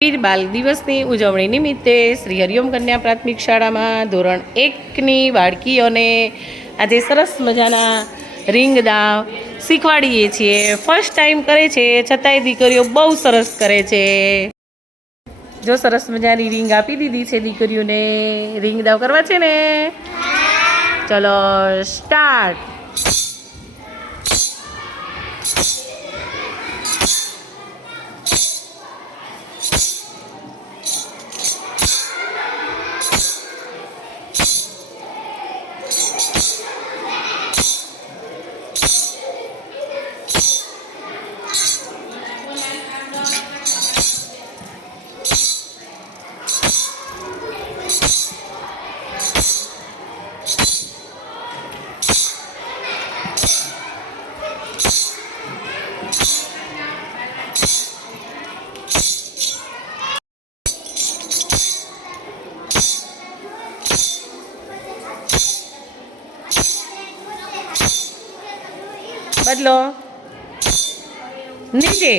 વીર બાલ દિવસની ઉજવણી નિમિત્તે શ્રી હરિઓમ કન્યા પ્રાથમિક શાળામાં ધોરણ 1ની બાળકીઓને આજે સરસ મજાના રીંગ દાવ શીખવાડીએ છીએ. ફર્સ્ટ ટાઈમ કરે છે છતાંય દીકરીઓ બહુ સરસ કરે છે. જો સરસ મજાની રીંગ આપી દીધી છે દીકરીઓને. રીંગ દાવ કરવા છે ને? ચલો સ્ટાર્ટ. બદલો નીચે.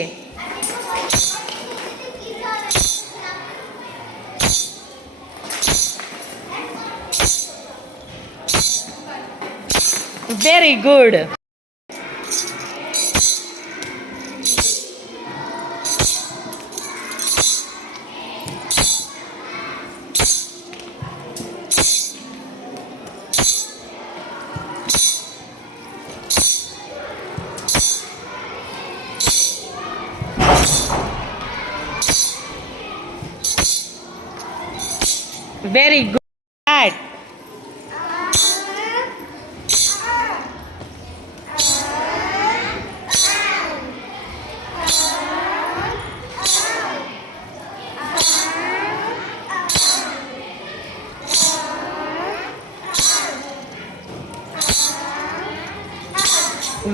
Very good. Very good.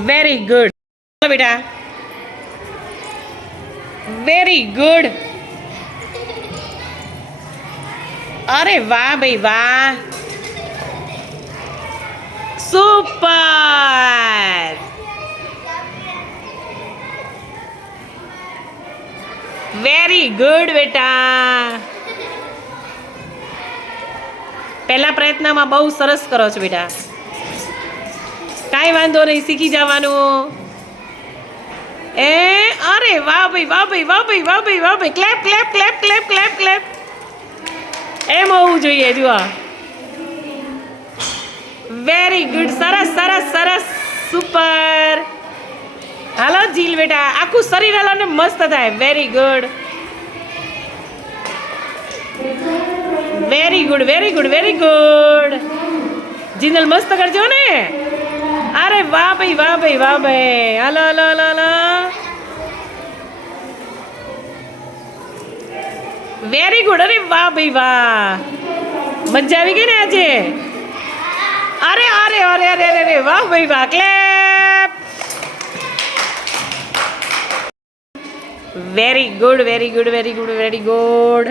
Very good. બેટા વેરી ગુડ. અરે વાહ ભાઈ વાહ, સુપર. વેરી ગુડ બેટા. પહેલા પ્રયત્નમાં બહુ સરસ કરો છો બેટા. કાંઈ વાંધો નહીં, શીખી જવાનું. અરે વાહ ભાઈ વાહ ભાઈ વાહ ભાઈ વાહ ભાઈ વાહ ભાઈ. Clap clap clap clap clap clap. એમ હોવું જોઈએ. જુઓ, વેરી ગુડ. સરસ સરસ સરસ, સુપર. હાલો જીલ બેટા, આખું શરીર હાલો ને મસ્ત થાય. Very good. Very good very good very good. Jinal મસ્ત કરજો ને. અરે વાહ ભાઈ વાહ ભાઈ વાહ ભાઈ. હાલો હાલો હાલો હાલો. Very good. અરે વાહ ભાઈ વાહ, મજા આવી ગઈ ને આજે. અરે અરે અરે અરે અરે વાહ ભાઈ વાહ. Clap. Very good very good very good very good.